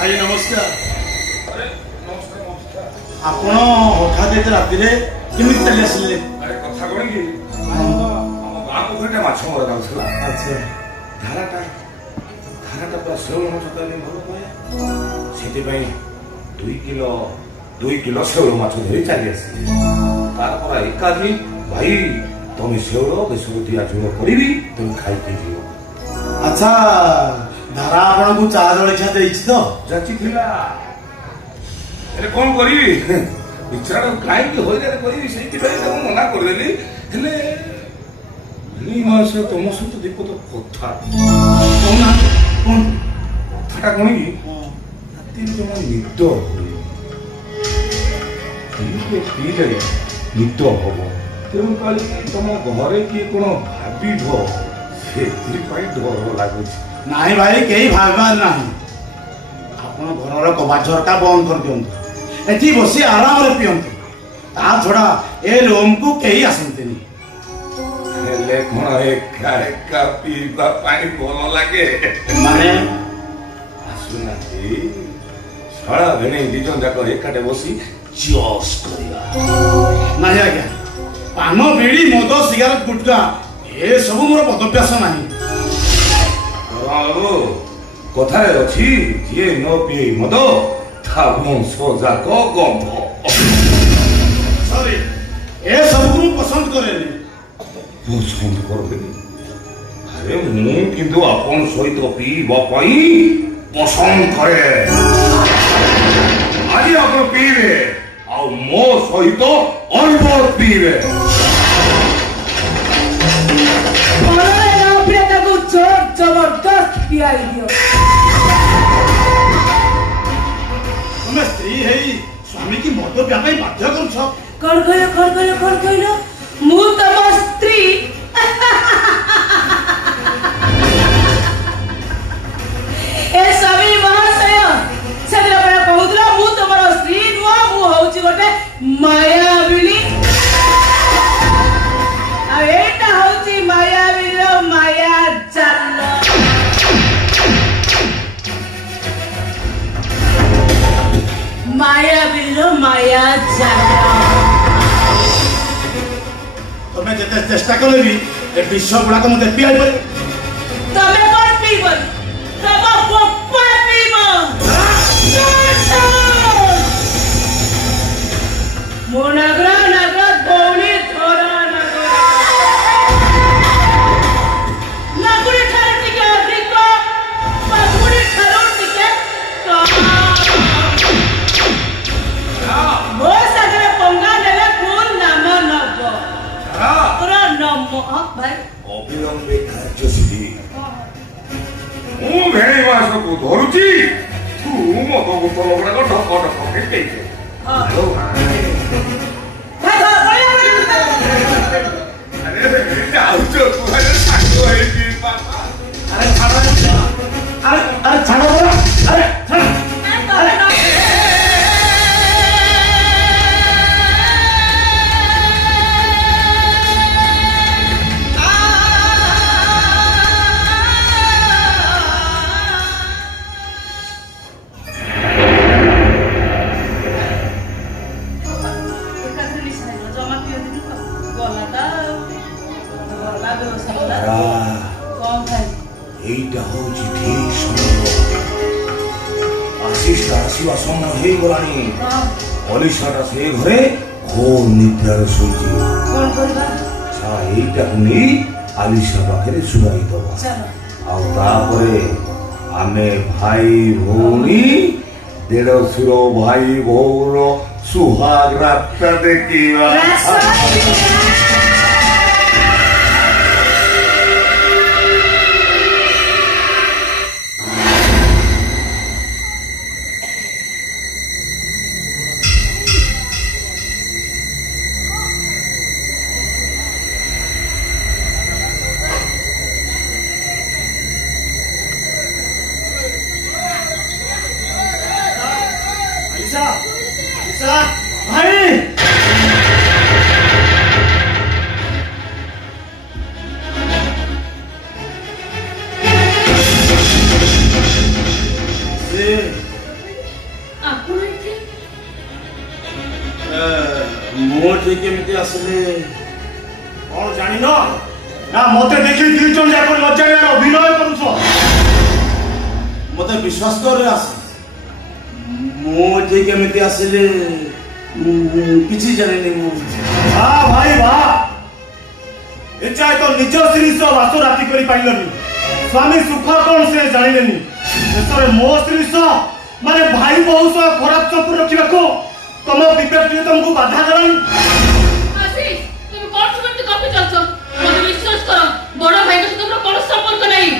भाई नमस्कार। अरे नमस्कार नमस्कार। आपण हठात एत रातिरे केमिति चली आसिले? अरे कथा कोन की हम गाँ पोखरीटे माछ मरा जाउछला। अच्छा धाराटा पूरा शौल माछ ताले भल पाए सेति पई 2 किलो शौल माछ धरि चली आसी तार पर एकाधी भाई तुम शौल बेसर दिया जोर करिवि तुम खाई के जियो। अच्छा धारा आपण को चा जळिया देछि तो जाची थिला। अरे कोन करिवि बिचारा काई के होय रे करिवि सेति पई त मना कर देली हेले नी मास तुम सहित देखो तो कथा कोन कोन कथाटा कोन की राति तुम निद होई ये पीले निद होबो तेणु काली तुम घरे किए कोन भाबिबो सेति पई डर लागुछि। नाही भाई केही भागबार नाही आपण घरर कबाट झरका बंद कर दियंतु एठी बसी आराम रे पियंतु ता छोड़ा ए रूम को केही आसंतिनी हेले कोन एका एका पीबा पानी भल लागे माने आसुना जी सारा भेने दिजन जाक एकाटे बसी जॉस करिया नाही आज्ञा पान बीड़ी मद सिगारेट गुटका ए सब मोर पदभ्यास नाही। कथारे अच्छी जे न पिए मद ता वंश जाक गंध सॉरी ए सब को पसंद करेनी पसंद करबेनी। अरे मु किंतु आपन सहित पीबा पई पसंद करे आज आपन पीबे आ मो सहित अलबत पीबे। जबरदस्त पियाई दियो तुम स्त्री है स्वामी की मद पिया ପାଇଁ ବାଧ୍ୟ କରୁଛ। कौन कहलो मु तम स्त्री ए स्वामी महाशय सेदिन परा कहउतला मु तमर स्त्री नुआ मु होउची गोटे मायाविनी आ एटा होउची मायाविनीर माया जाल मायाविनीर माया जाल तुम्हें जिते चेष्टा कले भी ए विष गुड़ाक मत पियाई पर तमे कोन पीबन तम पप्पा पीब मो नगरा गौणी थोड़ा नगुड़ी ठार टिके अधिक पगुड़ी ठार टिके मो सागरे पंगा नेले कोन नाम नब पूरा नम भाई अविलंबे कार्य सिद्धि मु भेणी मास को धरुची तू मत बोतल गुड़ाक ढक ढक के केइके हेलो अरे जाउचो तू अरे साको है की पापा अरे छाड़ो अरे छाड़ो अरे छाड़ो आसीवा समय हे गलानी अलिसाटा से घरे घोर निद्रार सोची सा एटा कुनी आलिसा पाखरे सुगाई दबा आ तापरे आमे भाई भौणी देढ़सुर भाई भौर सुहाग रातटा देखिवा। ଏଠି କେମିତି ଆସିଲେ कौन जानी ना ना मते देखि दुई जन जाक लज्जार अभिनय करूछ मते विश्वास करे आसे मो एठी केमिति आसिले किछि जानिनी मो वाह भाई वाह एचा तो निज स्त्री सह वास राति करी पाइलनी स्वामी सुख कौन से जानिलेनी एतरे मो स्त्री सह माने भाई बहु सह खराब संपर्क रखिबाको तम विवेक तुमको बाधा देलानी आशीष तुम कौन सुनते कॉपी चलछो मते विश्वास करो बड़ भाई के तुमरो कोन संपर्क नहीं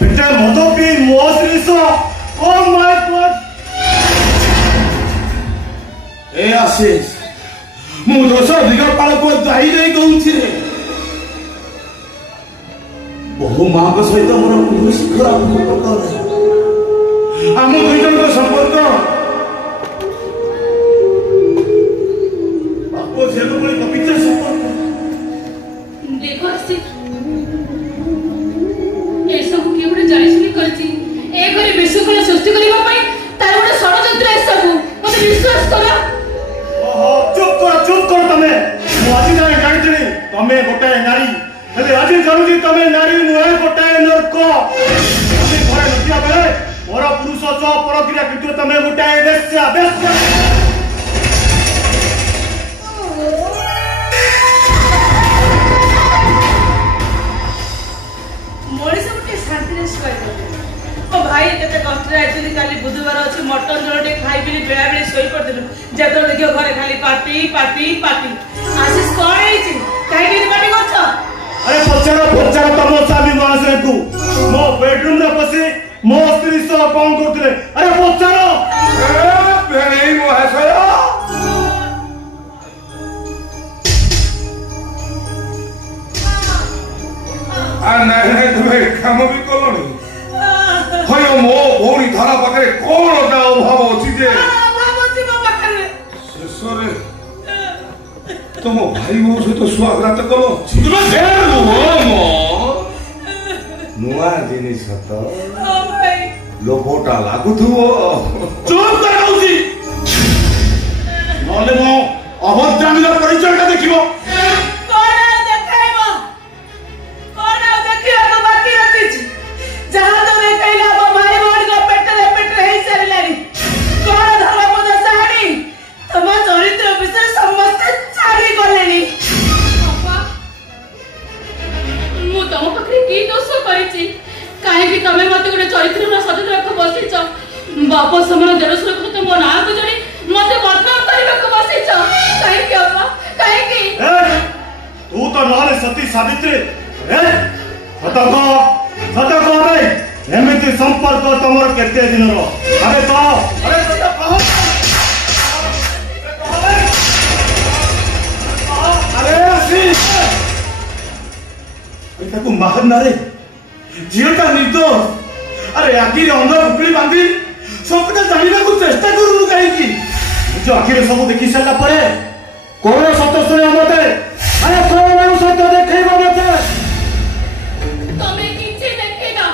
बेटा मदो पी मो स्त्री सह ओ माय गॉड ए आशीष मु दोष अधिक पाल को दाई दे कहूछि रे बहु मां को सहित मोर बहुत खराब संपर्क है हम दुई जन को संपर्क बापो से को पवित्र संपर्क देखो आशीष ए सब के गुटे जानि सुनी करछि ए घरे विश्वकला सृष्टि करबा पई तार गुटे षडयंत्र ए सब मते विश्वास करो ओहो चुप करो तमे मु आज जाने जानिथिनी तमे गोटे नारी हेले आज जानुची तमे नारी नुहे गोटे नरक तमे घरे नथिया बेले मोर पुरुष च परक्रिया कितु तमे गोटे वेश्या मଣିष गोटे शांति रे सोई ओ भाई केते कष्ट रे आइतली काली बुधवार अछि मटन जोडे खाइ बिली बेला बेली सोई पड़दिलु जेतो देखियो घरे खाली पार्टी आशीष कोन आइछि काहे के पार्टी करछ अरे पचार तम स्वामी महाशय को मो बेडरूम रे बसी मो स्त्री सह कौन करथिले अरे पचार भेणेई महाशय नहीं तुम्हें काम भी कलनी हय मो भौणी धारा पाखे कौन ता अभाव अछि जे शेषरे तुम भाई मो सहित स्वागत कलो नुआ जिनिस तो लोभटा लागुथुओ चुप कराउछि नले मो अभद्रामीर परिचयटा देखिबो तमे मते गोटे चरित्र ना सजत रख बसिछ बाप समान देरसुर को तो मो ना को जणी मते बदनाम करबा को बसिछ काहे के अपा काहे के तू तो नहले सती सावित्री सतको भाई एमिति संपर्क तमर केते दिन रो अरे तो कहो अरे आशीष एटा को मारना रे झीलटा निर्दोष अरे आखिर अंध पुकड़ी बांधी सबटा जानिबा को चेष्टा करूनु काहेकि जो आखिर सब देखि साला परे कोन सत्य सुने मते अरे कोन सत्य देखैबो मते तमे किछि देखिना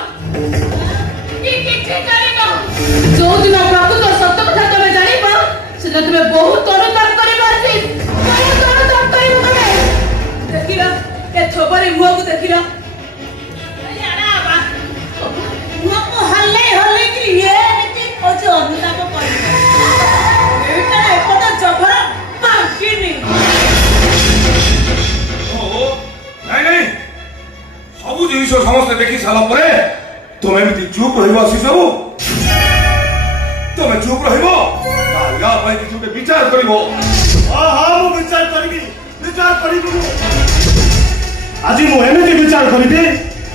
किछि जानिना जो दिन प्रकृत सत्य कथा तमे जानिबा से तमे बहुत अनुताप करिबा आसीस बहुत अनुताप करिबो तमे देखिरा ए थोबरी मुह को देखिरा हल्ले कि ये नीति ओजे अनुताप करि एटा एपटा जबरा पाकिनी ओ नहीं सब जिनिस समस्त देखि साला परे तुम एमती चुप रहिबो आसी सब तुम चुप रहिबो या भाई कि तुटे विचार करिबो हां मु विचार करिबी आज मु एमिति विचार करिबी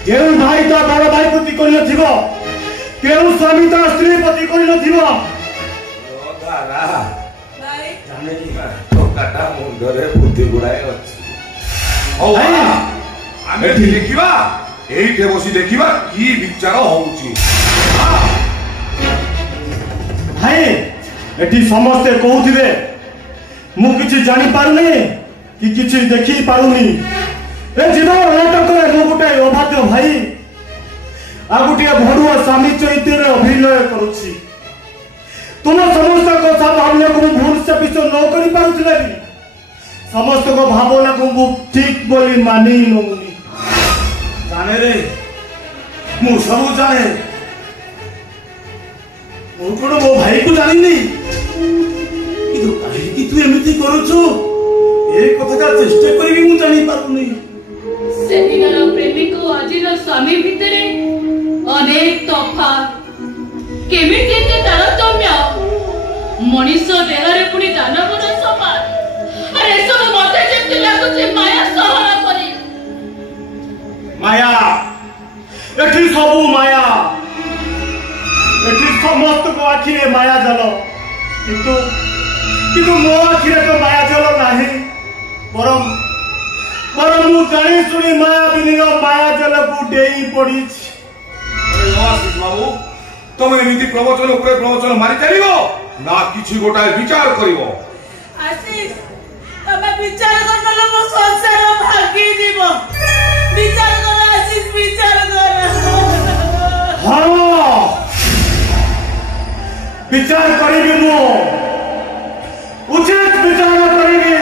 केउ भाई तो बड़ भाई प्रति करि नथिबो केउ स्वामी तो स्त्री प्रति करि नथिबो दादा भाई जाने की तो काटा मुंडरे बुद्धि गुड़ाए अछि ओ आमे देखिबा एइठे बसी देखिबा की विचार होउची भाई एठी समस्त कहउथिबे मु किछि जानि पारुनी कि किछि देखि पारुनी ए जीवन नाटक रे मु गुटे अभाग्य भाई आ गुटे भडुआ स्वामी चैत्य रे अभिनय करूछि तुम समस्त कथा भावना को भूल से विश्व न करी पारुथिले कि समस्त को भावना को ठीक बोली मानी नउनी जाने रे मु सब जाने मु कोन मो भाई को जानी नहीं किंतु काहे तू एमिति करूछु ए कथा चेष्टा करी मु जानी पारु नहीं से दिनर प्रेमी को आजिर स्वामी भितरे अनेक तफात केमिति ते तारतम्य मनीष देहरे पुनी दानवर समान अरे सब मते जेति लागुछि माया सहन करी माया एठी सबू माया एठी समस्त को आखिरे माया जल किंतु किंतु मो आखिरे तो माया जल नाही परम परम मु जानी सुनी माया बिनी माया जल को डेई पड़ी आशीष बाबू तुम एमती प्रवचन उपर प्रवचन मारी चलो ना किसी गोटाए विचार करिवो आशीष तबे विचार करले मो संसार भागी जीवो विचार कर आशीष विचार कर हां विचार करिबी मु उचित विचार करिबी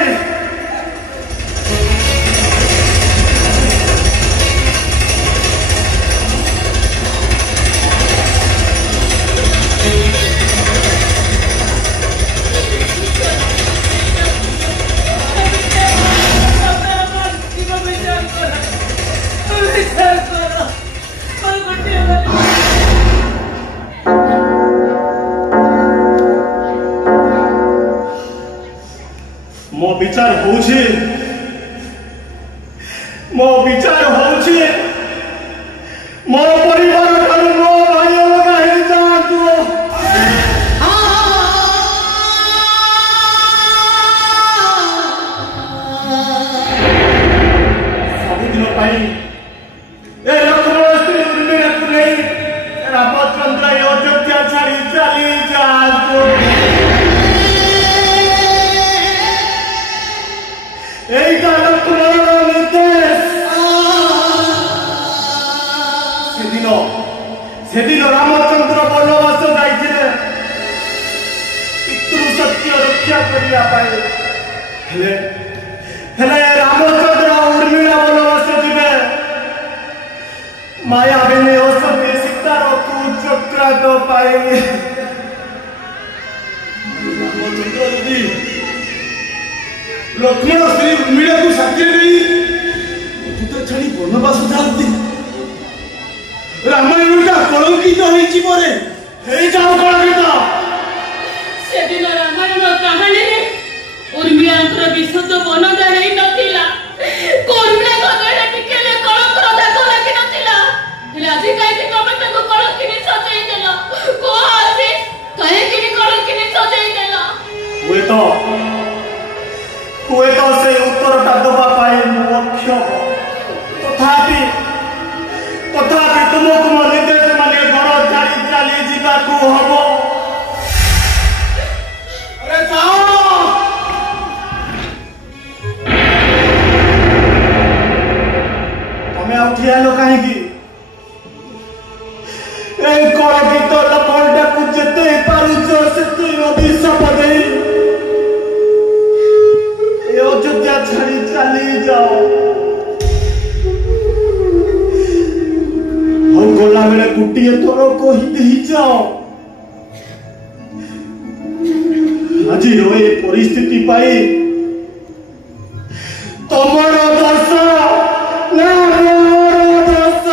मो विचार होउछि मो परिवार ठारू मो भाई अलगा हे जातु सब दिन पाई ए लक्ष्मण स्त्री उर्मिला को नहीं रामचंद्र अयोध्या छाड़ी चली जातु सेदिन रामचंद्र वनवास जाइए पितृ सत्य रक्षा करने रामचंद्र उर्मिला वनवास जीवे माया बिने असत्य सीतार कुचक्रांत पाए रामचंद्र यदि लक्ष्मण श्री उर्मिला को साथी नहीं तो छाड़ी वनवास जाती रामायण कलंकित होइछि परे हे जाओ कलंकित से दिन रामायण कहानी रे उर्मिलांकर विशुद्ध वनदान हे नथिला कोर्मिला गगडा टिकेले कलंकर दाग लागि नथिला हेले आजि काहे कमेंट को कलंकिनी सजाई देला को आसी काहे किनी कलंकिनी सजाई देला हुए तो से उत्तरटा दबा पाए मुख्य तथापि तुमको मो निर्देश माने घर छाड़ी चली जीवाकू हबो अरे जाओ तमे उठी आलो काहे की ए कलंकित लपलटा को जेते पारुछ सेते अभिशाप देई ए अयोध्या छाड़ी चली जाओ गला बेले गोटे थर कही जाओ आज ये परिस्थिति पाई तमर दस ना मोर दस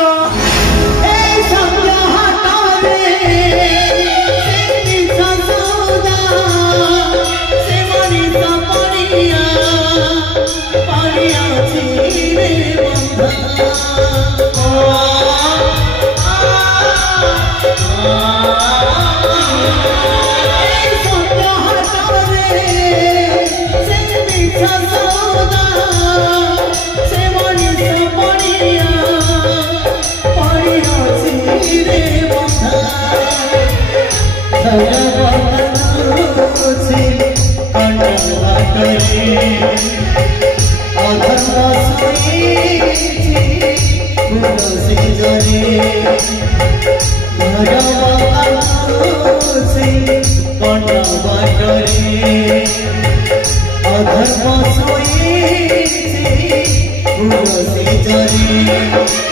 ए सत्य हातरे से ससुदा से मनी सपरिया परिया छी रे बंधा बड़ा बाटरे अधर्म सोए से जरे